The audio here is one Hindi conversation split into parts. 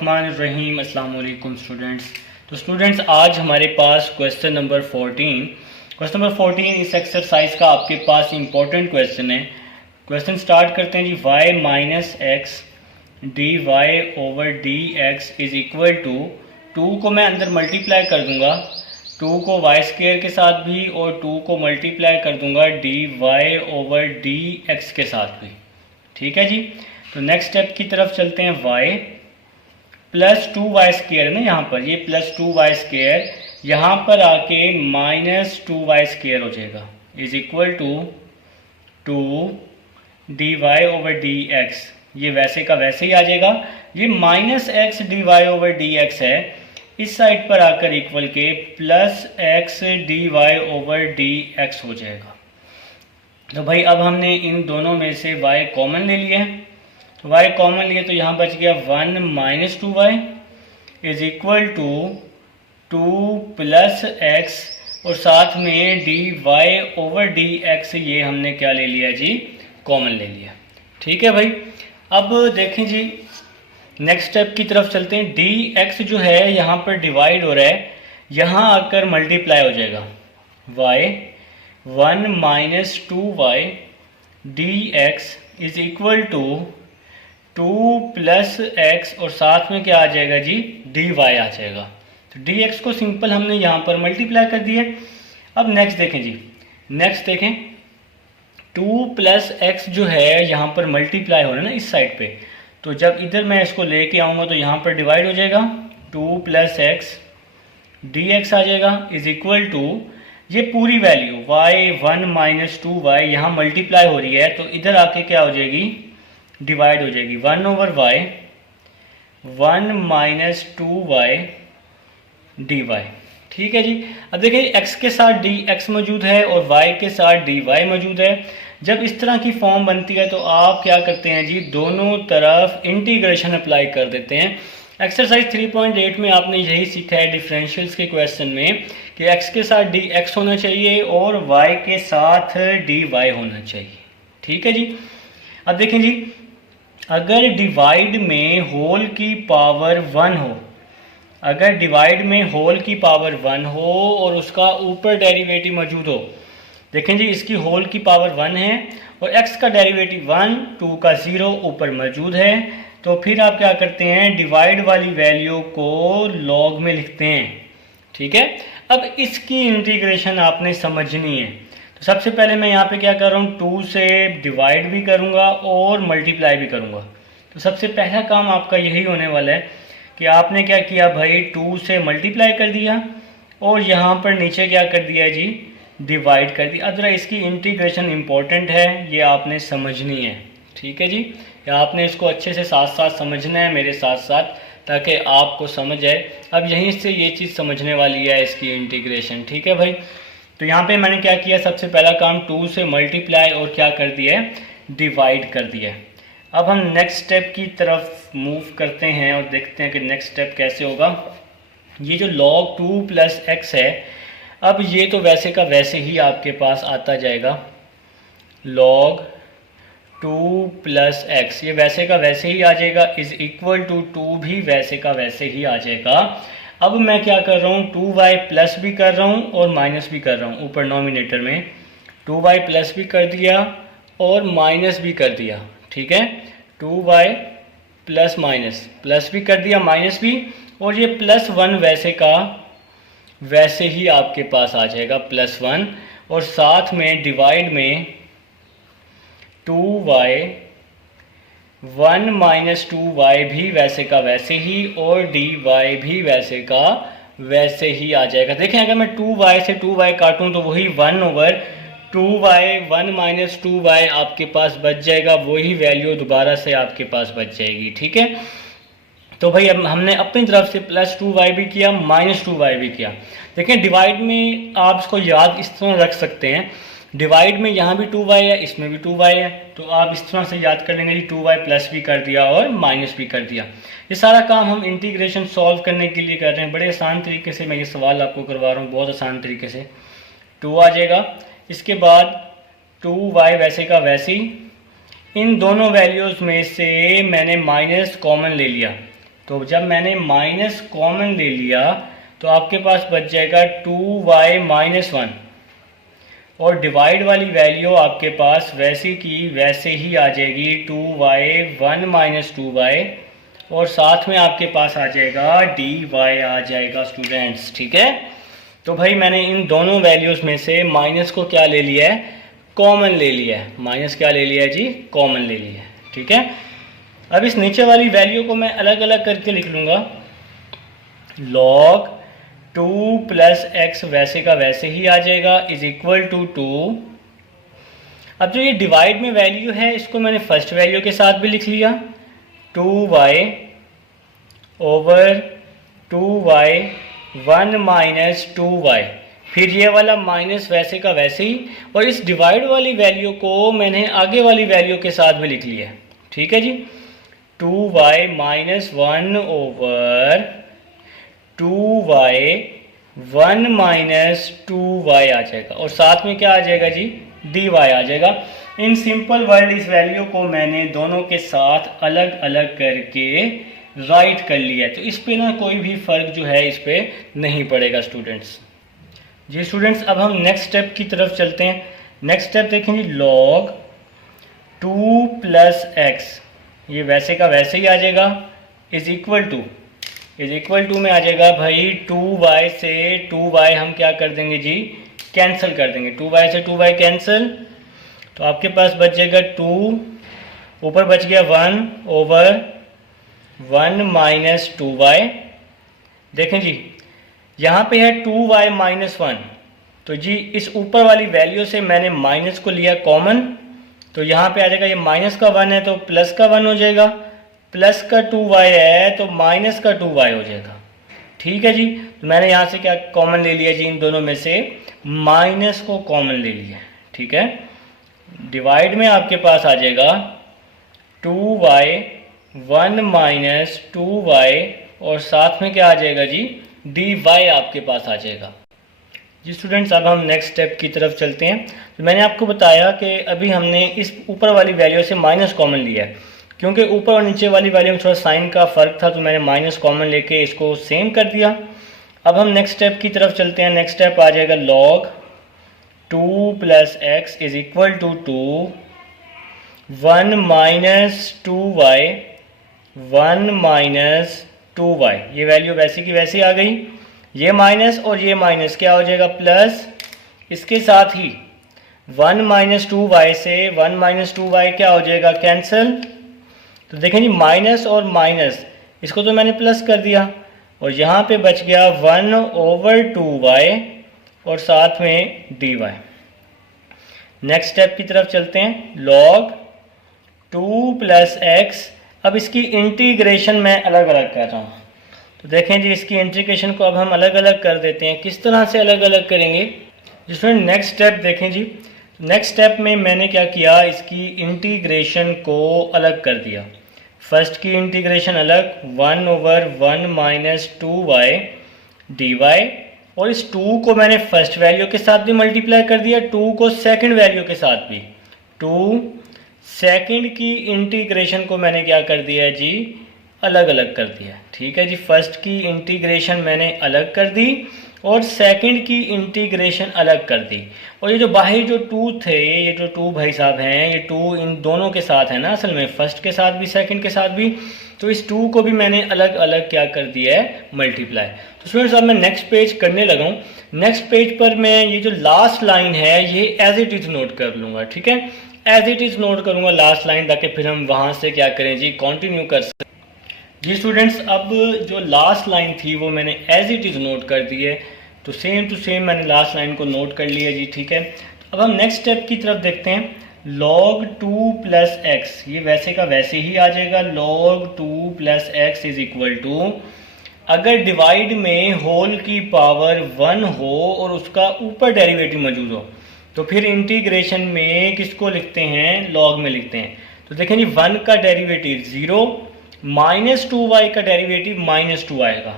बिस्मिल्लाहिर्रहमानिर्रहीम। अस्सलाम वालेकुम स्टूडेंट्स। तो स्टूडेंट्स आज हमारे पास क्वेश्चन नंबर 14 इस एक्सरसाइज का आपके पास इंपॉर्टेंट क्वेश्चन है। क्वेश्चन स्टार्ट करते हैं जी। y minus x D Y over D x is equal to 2 को मैं अंदर मल्टीप्लाई कर दूंगा, 2 को वाई स्क्वेयर के साथ भी और 2 को मल्टीप्लाई कर दूंगा d Y over D x के साथ भी। ठीक है जी। तो नेक्स्ट स्टेप की तरफ चलते हैं। y प्लस 2y स्क्वेयर है ना, यहाँ पर ये प्लस 2y स्क्वेयर यहाँ पर आके माइनस 2y स्क्वेयर हो जाएगा is equal to 2 d Y over D x. ये वैसे का वैसे ही आ जाएगा। ये minus x D Y over D x है, इस साइड पर आकर इक्वल के plus x D Y over D x हो जाएगा। तो भाई अब हमने इन दोनों में से y कॉमन ले लिया है, तो y कॉमन लिए तो यहाँ बच गया 1 minus 2y is equal to 2 plus x और साथ में d Y over D x, ये हमने क्या ले लिया जी, कॉमन ले लिया। ठीक है भाई। अब देखें जी नेक्स्ट स्टेप की तरफ चलते हैं। डी एक्स जो है यहाँ पर डिवाइड हो रहा है, यहाँ आकर मल्टीप्लाई हो जाएगा y 1 minus 2y d x is equal to 2 plus x और साथ में क्या आ जाएगा जी, डी वाई आ जाएगा। तो डी एक्स को सिंपल हमने यहाँ पर मल्टीप्लाई कर दिया। अब नेक्स्ट देखें जी, नेक्स्ट देखें 2 प्लस एक्स जो है यहाँ पर मल्टीप्लाई हो रहा है ना इस साइड पे, तो जब इधर मैं इसको लेके आऊँगा तो यहाँ पर डिवाइड हो जाएगा 2 प्लस एक्स डी एक्स आ जाएगा इज इक्वल टू ये पूरी वैल्यू y 1 माइनस 2y यहाँ मल्टीप्लाई हो रही है तो इधर आके क्या हो जाएगी, डिवाइड हो जाएगी 1 over y 1 minus 2y d y. ठीक है जी। अब देखिए x के साथ dx मौजूद है और y के साथ dy मौजूद है। जब इस तरह की फॉर्म बनती है तो आप क्या करते हैं जी, दोनों तरफ इंटीग्रेशन अप्लाई कर देते हैं। एक्सरसाइज 3.8 में आपने यही सीखा है डिफरेंशियल्स के क्वेश्चन में कि x के साथ dx होना चाहिए और y के साथ dy होना चाहिए। ठीक है जी। अब देखें जी, अगर डिवाइड में होल की पावर 1 हो, अगर डिवाइड में होल की पावर 1 हो और उसका ऊपर डेरिवेटिव मौजूद हो, देखें जी इसकी होल की पावर 1 है और x का डेरिवेटिव 1, 2 का 0 ऊपर मौजूद है, तो फिर आप क्या करते हैं, डिवाइड वाली वैल्यू को लॉग में लिखते हैं। ठीक है। अब इसकी इंटीग्रेशन आपने समझनी है। तो सबसे पहले मैं यहाँ पे क्या कर रहा हूँ, 2 से डिवाइड भी करूँगा और मल्टीप्लाई भी करूँगा। तो सबसे पहला काम आपका यही होने वाला है कि आपने क्या किया भाई, 2 से मल्टीप्लाई कर दिया और यहाँ पर नीचे क्या कर दिया जी, डिवाइड कर दिया। अब जरा इसकी इंटीग्रेशन इम्पोर्टेंट है, ये आपने समझनी है। ठीक है जी। या आपने इसको अच्छे से साथ साथ समझना है मेरे साथ साथ, ताकि आपको समझ आए। अब यहीं से ये चीज़ समझने वाली है इसकी इंटीग्रेशन। ठीक है भाई। तो यहाँ पे मैंने क्या किया, सबसे पहला काम 2 से मल्टीप्लाई और क्या कर दिया है, डिवाइड कर दिया। अब हम नेक्स्ट स्टेप की तरफ मूव करते हैं और देखते हैं कि नेक्स्ट स्टेप कैसे होगा। ये जो log 2 प्लस एक्स है, अब ये तो वैसे का वैसे ही आपके पास आता जाएगा log 2 प्लस एक्स, ये वैसे का वैसे ही आ जाएगा इज इक्वल टू 2 भी वैसे का वैसे ही आ जाएगा। अब मैं क्या कर रहा हूँ, 2y प्लस भी कर रहा हूँ और माइनस भी कर रहा हूँ। ऊपर नोमिनेटर में 2y प्लस भी कर दिया और माइनस भी कर दिया। ठीक है। 2y प्लस माइनस, प्लस भी कर दिया माइनस भी, और ये प्लस 1 वैसे का वैसे ही आपके पास आ जाएगा +1, और साथ में डिवाइड में 2y 1 माइनस 2y भी वैसे का वैसे ही और dy भी वैसे का वैसे ही आ जाएगा। देखें अगर मैं 2y से 2y काटूं तो वही 1 ओवर 2y 1 माइनस 2y आपके पास बच जाएगा, वही वैल्यू दोबारा से आपके पास बच जाएगी। ठीक है। तो भाई अब हमने अपनी तरफ से +2y भी किया, -2y भी किया। देखें डिवाइड में आप इसको याद इस तरह रख सकते हैं, डिवाइड में यहाँ भी 2y है, इसमें भी 2y है, तो आप इस तरह से याद कर लेंगे जी, 2y प्लस भी कर दिया और माइनस भी कर दिया। ये सारा काम हम इंटीग्रेशन सॉल्व करने के लिए कर रहे हैं। बड़े आसान तरीके से मैं ये सवाल आपको करवा रहा हूँ, बहुत आसान तरीके से। 2 आ जाएगा, इसके बाद 2y वैसे का वैसे ही, इन दोनों वैल्यूज़ में से मैंने माइनस कॉमन ले लिया तो जब मैंने माइनस कॉमन ले लिया तो आपके पास बच जाएगा 2y माइनस 1, और डिवाइड वाली वैल्यू आपके पास वैसे की वैसे ही आ जाएगी 2y 1 माइनस 2y, और साथ में आपके पास आ जाएगा dy आ जाएगा स्टूडेंट्स। ठीक है, तो भाई मैंने इन दोनों वैल्यूज़ में से माइनस को क्या ले लिया है, कॉमन ले लिया है। माइनस क्या ले लिया है जी, कॉमन ले लिया है। ठीक है, अब इस नीचे वाली वैल्यू को मैं अलग अलग करके लिख लूँगा। log 2 प्लस एक्स वैसे का वैसे ही आ जाएगा इज इक्वल टू 2। अब जो ये डिवाइड में वैल्यू है इसको मैंने फर्स्ट वैल्यू के साथ भी लिख लिया, 2y over 2y 1 minus 2y, फिर ये वाला माइनस वैसे का वैसे ही, और इस डिवाइड वाली वैल्यू को मैंने आगे वाली वैल्यू के साथ भी लिख लिया। ठीक है जी, 2y minus 1 over 2y 1 minus 2y आ जाएगा, और साथ में क्या आ जाएगा जी, dy आ जाएगा। इन सिंपल वर्ड इस वैल्यू को मैंने दोनों के साथ अलग अलग करके राइट कर लिया है, तो इस पे ना कोई भी फ़र्क जो है इस पे नहीं पड़ेगा स्टूडेंट्स। जी स्टूडेंट्स, अब हम नेक्स्ट स्टेप की तरफ चलते हैं। नेक्स्ट स्टेप देखें जी, log 2 प्लस एक्स, ये वैसे का वैसे ही आ जाएगा, इज इक्वल टू में आ जाएगा भाई 2y से 2y हम क्या कर देंगे जी, कैंसिल कर देंगे। 2y से 2y कैंसिल, तो आपके पास बच जाएगा 2, ऊपर बच गया 1 ओवर 1 माइनस 2y। देखें जी, यहाँ पे है 2y माइनस 1, तो जी इस ऊपर वाली वैल्यू से मैंने माइनस को लिया कॉमन, तो यहाँ पे आ जाएगा, ये माइनस का 1 है तो प्लस का 1 हो जाएगा, प्लस का 2y है तो माइनस का 2y हो जाएगा। ठीक है जी, तो मैंने यहाँ से क्या कॉमन ले लिया जी, इन दोनों में से माइनस को कॉमन ले लिया। ठीक है, डिवाइड में आपके पास आ जाएगा 2y 1 माइनस 2y, और साथ में क्या आ जाएगा जी, dy आपके पास आ जाएगा। जी स्टूडेंट्स, अब हम नेक्स्ट स्टेप की तरफ चलते हैं। तो मैंने आपको बताया कि अभी हमने इस ऊपर वाली वैल्यू से माइनस कॉमन लिया है, क्योंकि ऊपर और नीचे वाली वैल्यू में थोड़ा साइन का फ़र्क था, तो मैंने माइनस कॉमन लेके इसको सेम कर दिया। अब हम नेक्स्ट स्टेप की तरफ चलते हैं। नेक्स्ट स्टेप आ जाएगा log 2 plus x is equal to 1 minus 2y 1 minus 2y, ये वैल्यू वैसी की वैसी आ गई। ये माइनस और ये माइनस क्या हो जाएगा, प्लस। इसके साथ ही 1 माइनस 2y से 1 माइनस 2y क्या हो जाएगा, कैंसिल। तो देखें जी, माइनस और माइनस, इसको तो मैंने प्लस कर दिया, और यहाँ पे बच गया 1 ओवर 2y और साथ में dy। नेक्स्ट स्टेप की तरफ चलते हैं, log 2 प्लस एक्स। अब इसकी इंटीग्रेशन मैं अलग अलग कर रहा हूँ, तो देखें जी, इसकी इंटीग्रेशन को अब हम अलग अलग कर देते हैं। किस तरह से अलग अलग करेंगे, जिसमें नेक्स्ट स्टेप देखें जी। नेक्स्ट स्टेप में मैंने क्या किया, इसकी इंटीग्रेशन को अलग कर दिया। फर्स्ट की इंटीग्रेशन अलग, 1 ओवर 1 माइनस 2y dy, और इस 2 को मैंने फर्स्ट वैल्यू के साथ भी मल्टीप्लाई कर दिया, 2 को सेकंड वैल्यू के साथ भी। 2 सेकंड की इंटीग्रेशन को मैंने क्या कर दिया है जी, अलग अलग कर दिया। ठीक है जी, फर्स्ट की इंटीग्रेशन मैंने अलग कर दी और सेकंड की इंटीग्रेशन अलग कर दी। और ये जो बाहर जो 2 थे, ये जो 2 भाई साहब हैं, ये 2 इन दोनों के साथ है ना, असल में फर्स्ट के साथ भी सेकंड के साथ भी, तो इस 2 को भी मैंने अलग अलग क्या कर दिया है, मल्टीप्लाई। तो स्टूडेंट्स, अब मैं नेक्स्ट पेज करने लगा हूँ। नेक्स्ट पेज पर मैं ये जो लास्ट लाइन है ये एज इट इज़ नोट कर लूँगा। ठीक है, एज इट इज़ नोट करूँगा लास्ट लाइन, ताकि फिर हम वहाँ से क्या करें जी, कंटिन्यू कर सकें। जी स्टूडेंट्स, अब जो लास्ट लाइन थी वो मैंने एज इट इज़ नोट कर दी है, तो सेम टू सेम मैंने लास्ट लाइन को नोट कर लिया जी। ठीक है, अब हम नेक्स्ट स्टेप की तरफ देखते हैं। log 2 प्लस एक्स, ये वैसे का वैसे ही आ जाएगा। log 2 plus x is equal to, अगर डिवाइड में होल की पावर 1 हो और उसका ऊपर डेरिवेटिव मौजूद हो, तो फिर इंटीग्रेशन में किसको लिखते हैं, लॉग में लिखते हैं। तो देखें जी, 1 का डेरिवेटिव 0, माइनस 2y का डेरिवेटिव -2 आएगा।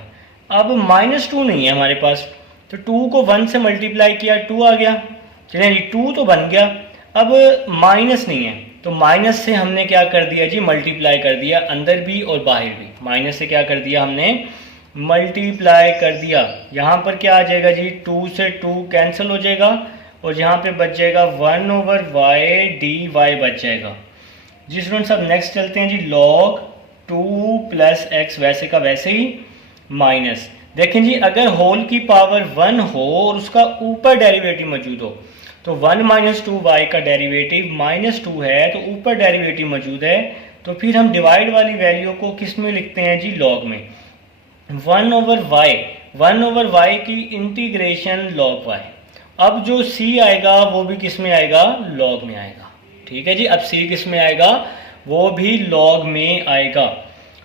अब -2 नहीं है हमारे पास, तो 2 को 1 से मल्टीप्लाई किया, 2 आ गया। चलिए जी, 2 तो बन गया। अब माइनस नहीं है, तो माइनस से हमने क्या कर दिया जी, मल्टीप्लाई कर दिया, अंदर भी और बाहर भी। माइनस से क्या कर दिया हमने, मल्टीप्लाई कर दिया। यहाँ पर क्या आ जाएगा जी, 2 से 2 कैंसिल हो जाएगा और यहाँ पे बच जाएगा 1/y dy बच जाएगा। जी स्टूडेंट्स, अब नेक्स्ट चलते हैं जी, log 2 + x वैसे का वैसे ही माइनस। देखें जी, अगर होल की पावर 1 हो और उसका ऊपर डेरिवेटिव मौजूद हो, तो 1 - 2y का डेरिवेटिव -2 है, तो ऊपर डेरिवेटिव मौजूद है, तो फिर हम डिवाइड वाली वैल्यू को किस में लिखते हैं जी, लॉग में। 1/y की इंटीग्रेशन log y। अब जो c आएगा वो भी किस में आएगा, log में आएगा। ठीक है जी, अब c किस में आएगा, वो भी log में आएगा।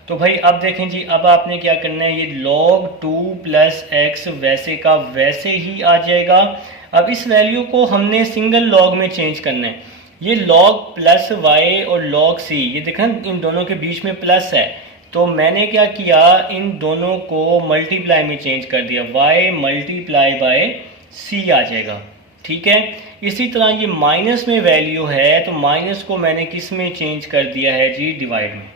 तो भाई अब देखें जी, अब आपने क्या करना है, ये log 2 + x वैसे का वैसे ही आ जाएगा। अब इस वैल्यू को हमने सिंगल log में चेंज करना है। ये log + y और log c, ये देखें इन दोनों के बीच में प्लस है, तो मैंने क्या किया, इन दोनों को मल्टीप्लाई में चेंज कर दिया, y × c आ जाएगा। ठीक है, इसी तरह ये माइनस में वैल्यू है, तो माइनस को मैंने किस में चेंज कर दिया है जी, डिवाइड में।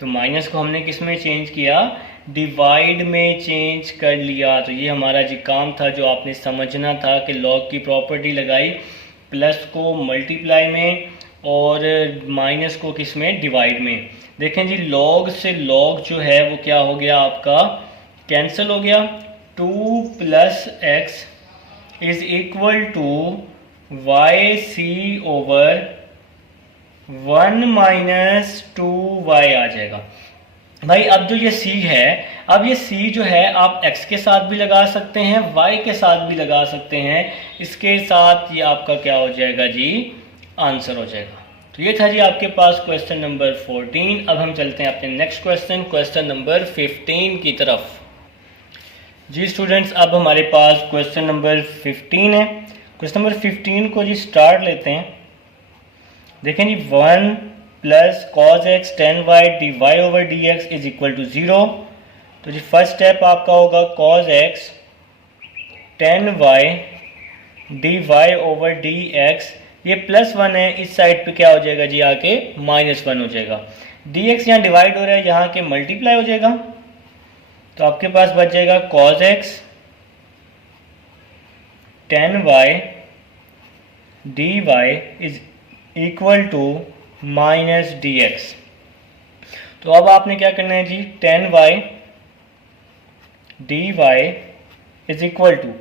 तो माइनस को हमने किस में चेंज किया, डिवाइड में चेंज कर लिया। तो ये हमारा जी काम था जो आपने समझना था कि लॉग की प्रॉपर्टी लगाई, प्लस को मल्टीप्लाई में और माइनस को किस में, डिवाइड में। देखें जी, लॉग से लॉग जो है वो क्या हो गया आपका, कैंसिल हो गया। 2 + x = y/1 - 2y आ जाएगा। भाई अब जो ये c है, अब ये c जो है आप x के साथ भी लगा सकते हैं, y के साथ भी लगा सकते हैं, इसके साथ ये आपका क्या हो जाएगा जी, आंसर हो जाएगा। तो ये था जी आपके पास क्वेश्चन नंबर 14। अब हम चलते हैं अपने नेक्स्ट क्वेश्चन नंबर 15 की तरफ। जी स्टूडेंट्स, अब हमारे पास क्वेश्चन नंबर 15 है। क्वेश्चन नंबर 15 को जी स्टार्ट लेते हैं। देखें जी, 1 + cos x tan y dy/dx = 0। तो जी फर्स्ट स्टेप आपका होगा cos x tan y dy/dx, ये +1 है, इस साइड पे क्या हो जाएगा जी, आके -1 हो जाएगा। dx यहाँ डिवाइड हो रहा है, यहाँ के मल्टीप्लाई हो जाएगा, तो आपके पास बच जाएगा cos x tan y dy = -dx। तो अब आपने क्या करना है जी, tan y dy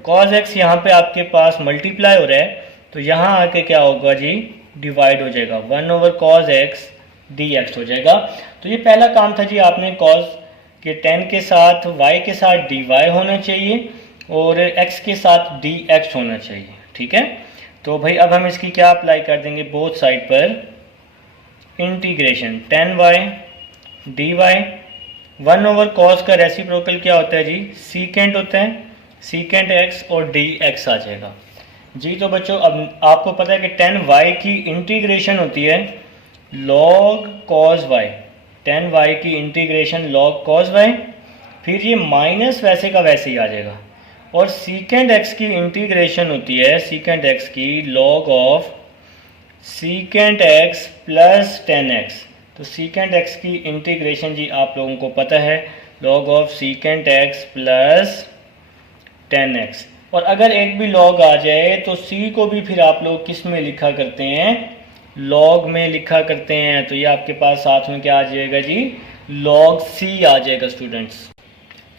cos x, यहाँ पे आपके पास मल्टीप्लाई हो रहा है, तो यहाँ आके क्या होगा जी, डिवाइड हो जाएगा, 1/cos x dx हो जाएगा। तो ये पहला काम था जी, आपने cos के tan के साथ y के साथ dy होना चाहिए और x के साथ dx होना चाहिए। ठीक है, तो भाई अब हम इसकी क्या अप्लाई कर देंगे, बोथ साइड पर integration tan y dy। 1/cos का रेसिप्रोकल क्या होता है जी, सीकेंट होता है, सीकेंट x और dx आ जाएगा जी। तो बच्चों अब आपको पता है कि tan y की इंटीग्रेशन होती है log cos y, tan y की इंटीग्रेशन log cos y, फिर ये माइनस वैसे का वैसे ही आ जाएगा, और सीकेंट x की इंटीग्रेशन होती है, सीकेंट x की log of secant x + tan x। तो सीकेंट x की इंटीग्रेशन जी आप लोगों को पता है, log of secant x + tan x। और अगर एक भी log आ जाए तो c को भी फिर आप लोग किस में लिखा करते हैं, log में लिखा करते हैं। तो ये आपके पास साथ में क्या आ जाएगा जी, log c आ जाएगा स्टूडेंट्स।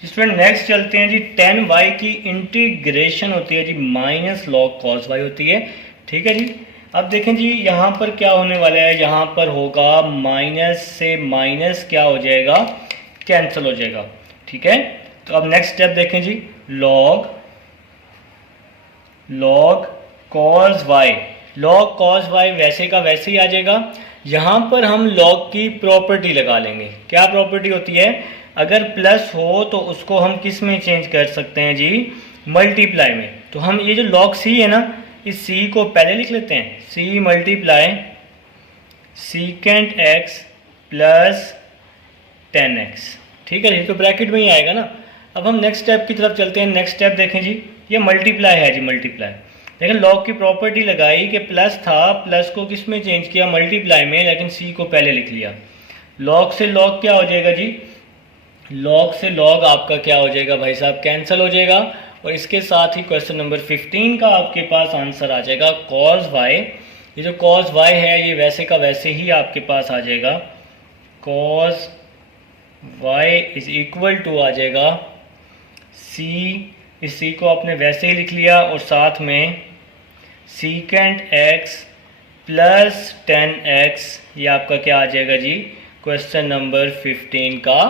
स्टूडेंट नेक्स्ट चलते हैं जी, tan y की इंटीग्रेशन होती है जी -log cos y होती है। ठीक है जी, अब देखें जी यहाँ पर क्या होने वाला है, यहाँ पर होगा माइनस से माइनस क्या हो जाएगा, कैंसिल हो जाएगा। ठीक है, तो अब नेक्स्ट स्टेप देखें जी, log cos y, log cos y वैसे का वैसे ही आ जाएगा। यहाँ पर हम log की प्रॉपर्टी लगा लेंगे। क्या प्रॉपर्टी होती है, अगर प्लस हो तो उसको हम किस में चेंज कर सकते हैं जी, मल्टीप्लाई में। तो हम ये जो log c है ना, इस c को पहले लिख लेते हैं, c × secant x + tan x। ठीक है, ये तो ब्रैकेट में ही आएगा ना। अब हम नेक्स्ट स्टेप की तरफ चलते हैं। नेक्स्ट स्टेप देखें जी, ये मल्टीप्लाई है जी, मल्टीप्लाई लेकिन लॉग की प्रॉपर्टी लगाई कि प्लस था, प्लस को किस में चेंज किया, मल्टीप्लाई में, लेकिन सी को पहले लिख लिया। लॉग से लॉग क्या हो जाएगा जी, लॉग से लॉग आपका क्या हो जाएगा भाई साहब, कैंसिल हो जाएगा। और इसके साथ ही क्वेश्चन नंबर 15 का आपके पास आंसर आ जाएगा कॉस वाई। ये जो कॉस वाई है ये वैसे का वैसे ही आपके पास आ जाएगा, cos Y is equal to आ जाएगा सी, इस सी को आपने वैसे ही लिख लिया और साथ में सीकेंट एक्स प्लस 10x, ये आपका क्या आ जाएगा जी, क्वेश्चन नंबर 15 का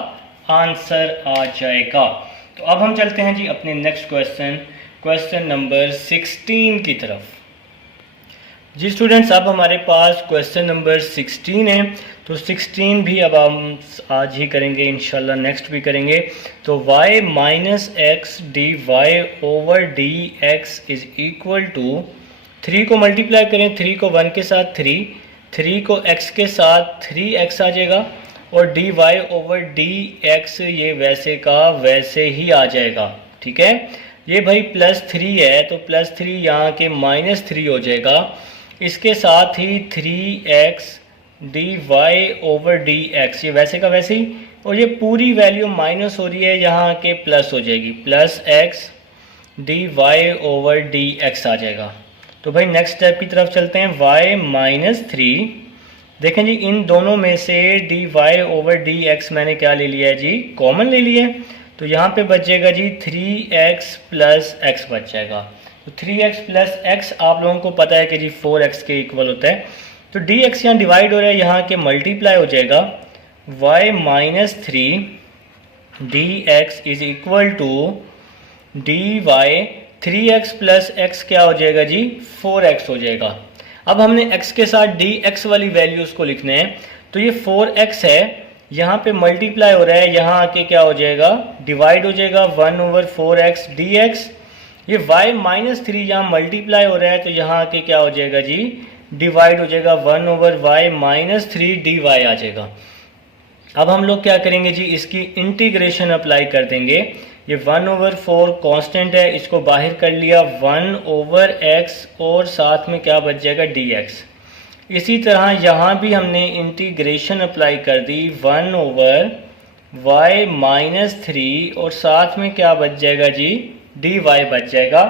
आंसर आ जाएगा। तो अब हम चलते हैं जी अपने नेक्स्ट क्वेश्चन, क्वेश्चन नंबर 16 की तरफ। जी स्टूडेंट्स, अब हमारे पास क्वेश्चन नंबर 16 है। तो 16 भी अब हम आज ही करेंगे इंशाल्लाह, नेक्स्ट भी करेंगे। तो y minus x D Y over D x is equal to, 3 को मल्टीप्लाई करें, 3 को 1 के साथ 3 को x के साथ 3x आ जाएगा, और d Y over D x ये वैसे का वैसे ही आ जाएगा। ठीक है, ये भाई +3 है तो +3 यहाँ के -3 हो जाएगा, इसके साथ ही 3x d Y over D x ये वैसे का वैसे ही, और ये पूरी वैल्यू माइनस हो रही है, यहाँ के प्लस हो जाएगी, +x D Y over D X आ जाएगा। तो भाई नेक्स्ट स्टेप की तरफ चलते हैं, y -3। देखें जी इन दोनों में से d Y over D x मैंने क्या ले लिया है जी, कॉमन ले लिया है। तो यहाँ पे बचेगा जी 3x प्लस एक्स बच जाएगा। तो 3x प्लस एक्स आप लोगों को पता है कि जी 4x के इक्वल होता है। तो dx यहाँ डिवाइड हो रहा है, यहाँ के मल्टीप्लाई हो जाएगा, y -3 dx is equal to d y 3x plus x क्या हो जाएगा जी, 4x हो जाएगा। अब हमने x के साथ dx वाली वैल्यूज को लिखने हैं। तो ये 4x है, यहाँ पे मल्टीप्लाई हो रहा है, यहाँ आके क्या हो जाएगा, डिवाइड हो जाएगा 1/4x dx। ये y -3 यहाँ मल्टीप्लाई हो रहा है, तो यहाँ आके क्या हो जाएगा जी, डिवाइड हो जाएगा 1/y -3 dy आ जाएगा। अब हम लोग क्या करेंगे जी, इसकी इंटीग्रेशन अप्लाई कर देंगे। ये 1/4 कांस्टेंट है, इसको बाहर कर लिया, 1/x और साथ में क्या बच जाएगा dx। इसी तरह यहाँ भी हमने इंटीग्रेशन अप्लाई कर दी, 1/y -3 और साथ में क्या बच जाएगा जी, dy बच जाएगा।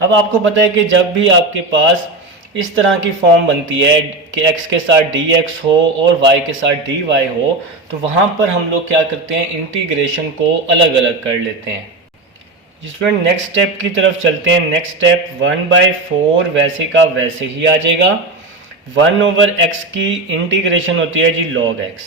अब आपको पता है कि जब भी आपके पास इस तरह की फॉर्म बनती है कि x के साथ dx हो और y के साथ dy हो, तो वहाँ पर हम लोग क्या करते हैं, इंटीग्रेशन को अलग अलग कर लेते हैं। स्टूडेंट नेक्स्ट स्टेप की तरफ चलते हैं। नेक्स्ट स्टेप 1/4 वैसे का वैसे ही आ जाएगा। 1/x की इंटीग्रेशन होती है जी log x,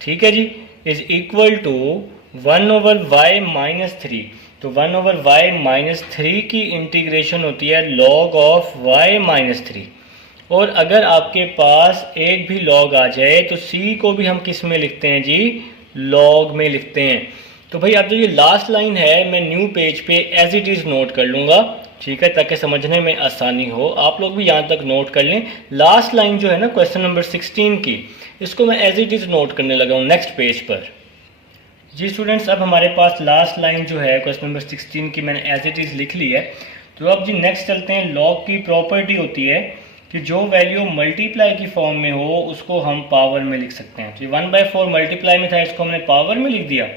ठीक है जी, इज इक्वल टू 1/y -3। तो 1/y -3 की इंटीग्रेशन होती है log ऑफ y -3। और अगर आपके पास एक भी log आ जाए तो c को भी हम किस में लिखते हैं जी, log में लिखते हैं। तो भाई अब जो ये लास्ट लाइन है मैं न्यू पेज पे एज इट इज़ नोट कर लूँगा, ठीक है, ताकि समझने में आसानी हो। आप लोग भी यहाँ तक नोट कर लें। लास्ट लाइन जो है ना क्वेश्चन नंबर 16 की, इसको मैं एज इट इज़ नोट करने लगा हूँ नेक्स्ट पेज पर। जी स्टूडेंट्स, अब हमारे पास लास्ट लाइन जो है क्वेश्चन नंबर 16 की मैंने एज इट इज़ लिख ली है। तो अब जी नेक्स्ट चलते हैं। लॉग की प्रॉपर्टी होती है कि जो वैल्यू मल्टीप्लाई की फॉर्म में हो उसको हम पावर में लिख सकते हैं। तो 1/4 मल्टीप्लाई में था, इसको हमने पावर में लिख दिया।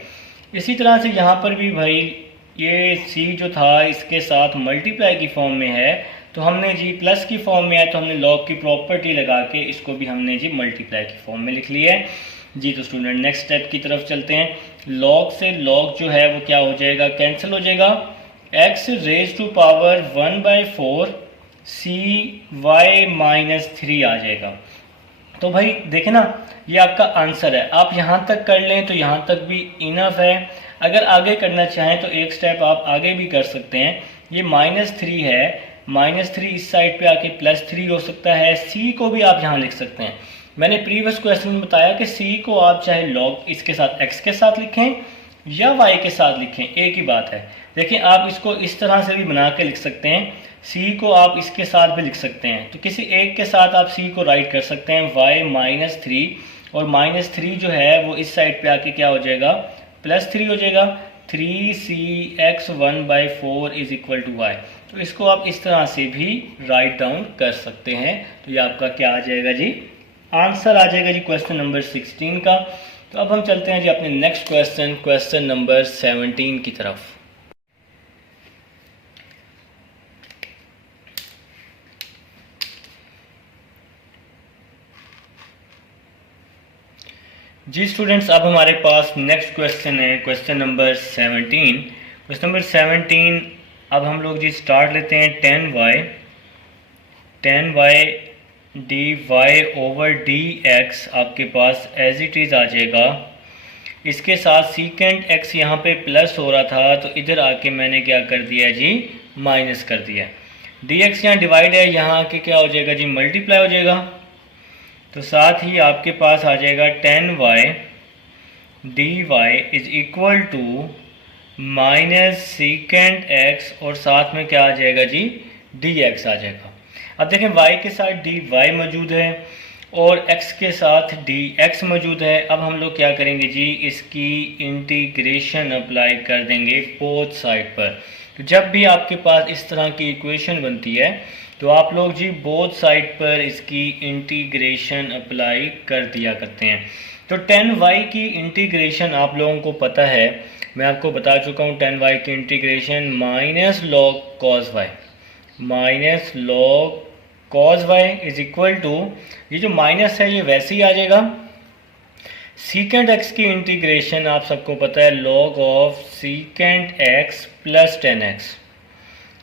इसी तरह से यहाँ पर भी भाई ये c जो था इसके साथ मल्टीप्लाई की फॉर्म में है, तो हमने जी प्लस की फॉर्म में है, तो हमने लॉग की प्रॉपर्टी लगा के इसको भी हमने जी मल्टीप्लाई की फॉर्म में लिख लिया है जी। तो स्टूडेंट नेक्स्ट स्टेप की तरफ चलते हैं। लॉग से लॉग जो है वो क्या हो जाएगा, कैंसिल हो जाएगा। x raise to power 1/4 cy -3 आ जाएगा। तो भाई देखें ना, ये आपका आंसर है। आप यहाँ तक कर लें तो यहाँ तक भी इनफ है। अगर आगे करना चाहें तो एक स्टेप आप आगे भी कर सकते हैं। ये -3 है, -3 इस साइड पे आके +3 हो सकता है। c को भी आप यहाँ लिख सकते हैं। मैंने प्रीवियस क्वेश्चन में बताया कि c को आप चाहे लॉग इसके साथ x के साथ लिखें या y के साथ लिखें, एक ही बात है। देखिए आप इसको इस तरह से भी बना के लिख सकते हैं, c को आप इसके साथ भी लिख सकते हैं। तो किसी एक के साथ आप c को राइट कर सकते हैं y -3, और -3 जो है वो इस साइड पे आके क्या हो जाएगा, +3 हो जाएगा। 3cx1/4 is equal to Y. तो इसको आप इस तरह से भी राइट डाउन कर सकते हैं। तो ये आपका क्या आ जाएगा जी, आंसर आ जाएगा जी क्वेश्चन नंबर 16 का। तो अब हम चलते हैं जी अपने नेक्स्ट क्वेश्चन, क्वेश्चन नंबर 17 की तरफ। जी स्टूडेंट्स, अब हमारे पास नेक्स्ट क्वेश्चन है क्वेश्चन नंबर 17। क्वेश्चन नंबर 17 अब हम लोग जी स्टार्ट लेते हैं 10y dy/dx आपके पास एज इट इज़ आ जाएगा। इसके साथ सीकेंट x यहाँ पे प्लस हो रहा था, तो इधर आके मैंने क्या कर दिया जी, माइनस कर दिया। dx यहाँ डिवाइड है, यहाँ आके क्या हो जाएगा जी, मल्टीप्लाई हो जाएगा। तो साथ ही आपके पास आ जाएगा 10y dy is equal to minus secant x, और साथ में क्या आ जाएगा जी, dx आ जाएगा। अब देखें y के साथ dy मौजूद है और x के साथ dx मौजूद है। अब हम लोग क्या करेंगे जी, इसकी इंटीग्रेशन अप्लाई कर देंगे बोथ साइड पर। तो जब भी आपके पास इस तरह की इक्वेशन बनती है तो आप लोग जी बोथ साइड पर इसकी इंटीग्रेशन अप्लाई कर दिया करते हैं। तो 10y की इंटीग्रेशन आप लोगों को पता है, मैं आपको बता चुका हूँ 10y की integration minus log cos y, minus log cos y is equal to, ये जो माइनस है ये वैसे ही आ जाएगा। सीकेंट x की इंटीग्रेशन आप सबको पता है log of secant x plus 10x,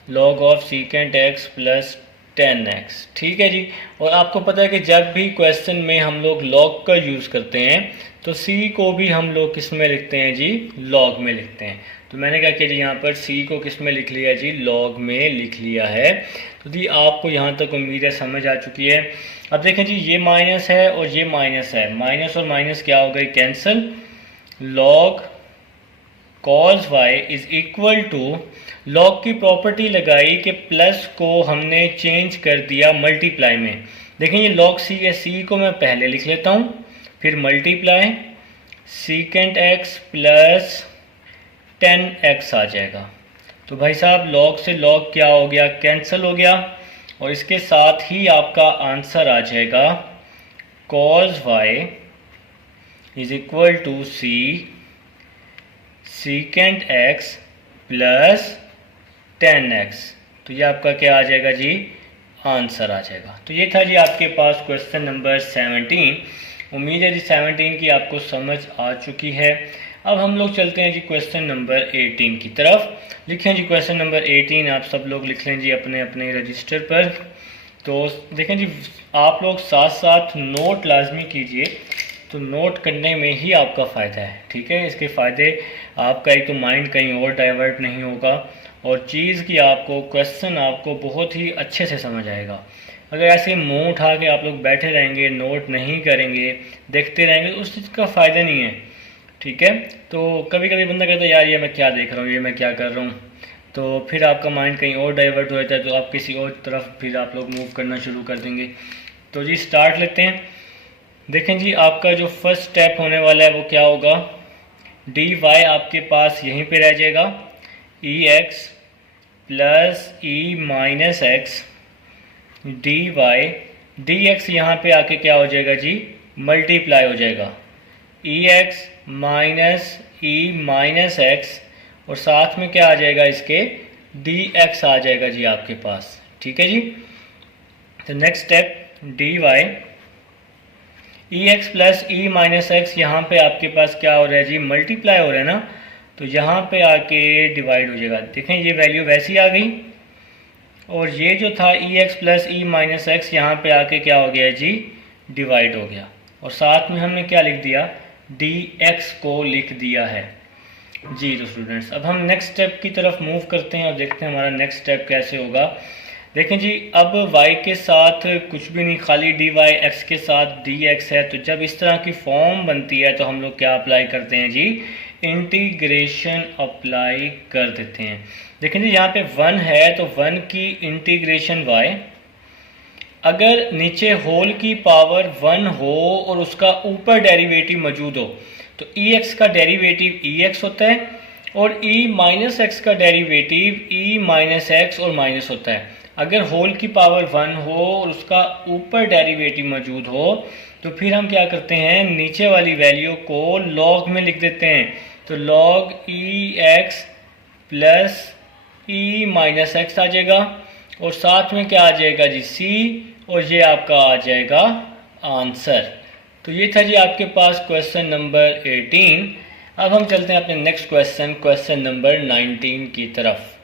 log of secant x plus 10x, ठीक है जी। और आपको पता है कि जब भी क्वेश्चन में हम लोग लॉग का यूज़ करते हैं तो c को भी हम लोग किस में लिखते हैं जी, लॉग में लिखते हैं। तो मैंने क्या किया जी, यहाँ पर c को किस में लिख लिया जी, लॉग में लिख लिया है। तो जी आपको यहाँ तक उम्मीद है समझ आ चुकी है। अब देखें जी, ये माइनस है और ये माइनस है, माइनस और माइनस क्या हो गई, cancel. Log cos y is equal to, log की प्रॉपर्टी लगाई कि प्लस को हमने चेंज कर दिया मल्टीप्लाई में। देखें ये लॉग c है, c को मैं पहले लिख लेता हूँ, फिर multiply secant x plus 10x आ जाएगा। तो भाई साहब लॉग से लॉग क्या हो गया, कैंसिल हो गया, और इसके साथ ही आपका आंसर आ जाएगा cos y is equal to c secant x plus 10x। तो ये आपका क्या आ जाएगा जी, आंसर आ जाएगा। तो ये था जी आपके पास क्वेश्चन नंबर 17। उम्मीद है जी 17 की आपको समझ आ चुकी है। अब हम लोग चलते हैं जी क्वेश्चन नंबर 18 की तरफ। लिखें जी क्वेश्चन नंबर 18, आप सब लोग लिख लें जी अपने अपने रजिस्टर पर। तो देखें जी, आप लोग साथ साथ नोट लाजमी कीजिए, तो नोट करने में ही आपका फ़ायदा है, ठीक है। इसके फ़ायदे आपका एक तो माइंड कहीं और डाइवर्ट नहीं होगा, और चीज़ की आपको क्वेश्चन आपको बहुत ही अच्छे से समझ आएगा। अगर ऐसे मुंह उठा के आप लोग बैठे रहेंगे, नोट नहीं करेंगे, देखते रहेंगे, तो उस चीज़ का फ़ायदा नहीं है, ठीक है। तो कभी कभी बंदा कहता है यार ये मैं क्या देख रहा हूँ, ये मैं क्या कर रहा हूँ, तो फिर आपका माइंड कहीं और डाइवर्ट हो जाता है, तो आप किसी और तरफ फिर आप लोग मूव करना शुरू कर देंगे। तो जी स्टार्ट लेते हैं। देखें जी, आपका जो फर्स्ट स्टेप होने वाला है वो क्या होगा, डी वाई आपके पास यहीं पे रह जाएगा, E X plus E minus x D Y, D X यहाँ पर आके क्या हो जाएगा जी, मल्टीप्लाई हो जाएगा, ई एक्स माइनस ई माइनस एक्स, और साथ में क्या आ जाएगा इसके, डी एक्स आ जाएगा जी आपके पास, ठीक है जी। तो नेक्स्ट स्टेप डी वाई, ई X plus E minus x, यहाँ पे आपके पास क्या हो रहा है जी, मल्टीप्लाई हो रहा है ना, तो यहाँ पे आके डिवाइड हो जाएगा। देखें ये वैल्यू वैसी आ गई, और ये जो था ई X plus E minus x यहाँ पे आके क्या हो गया जी, डिवाइड हो गया, और साथ में हमने क्या लिख दिया, डी एक्स को लिख दिया है जी। तो स्टूडेंट्स अब हम नेक्स्ट स्टेप की तरफ मूव करते हैं और देखते हैं हमारा नेक्स्ट स्टेप कैसे होगा। देखें जी, अब y के साथ कुछ भी नहीं, खाली डी वाई, एक्स के साथ डी एक्स है। तो जब इस तरह की फॉर्म बनती है तो हम लोग क्या अप्लाई करते हैं जी, इंटीग्रेशन अप्लाई कर देते हैं। देखें जी, यहाँ पे 1 है तो 1 की इंटीग्रेशन y, अगर नीचे होल की पावर 1 हो और उसका ऊपर डेरिवेटिव मौजूद हो तो ई एक्स का डेरिवेटिव ई एक्स होता है, और e माइनस एक्स का डेरिवेटिव e माइनस एक्स और माइनस होता है। अगर होल की पावर 1 हो और उसका ऊपर डेरिवेटिव मौजूद हो तो फिर हम क्या करते हैं, नीचे वाली वैल्यू को लॉग में लिख देते हैं। तो लॉग ई X plus E minus x आ जाएगा और साथ में क्या आ जाएगा जी, सी, और ये आपका आ जाएगा आंसर। तो ये था जी आपके पास क्वेश्चन नंबर 18। अब हम चलते हैं अपने नेक्स्ट क्वेश्चन नंबर 19 की तरफ।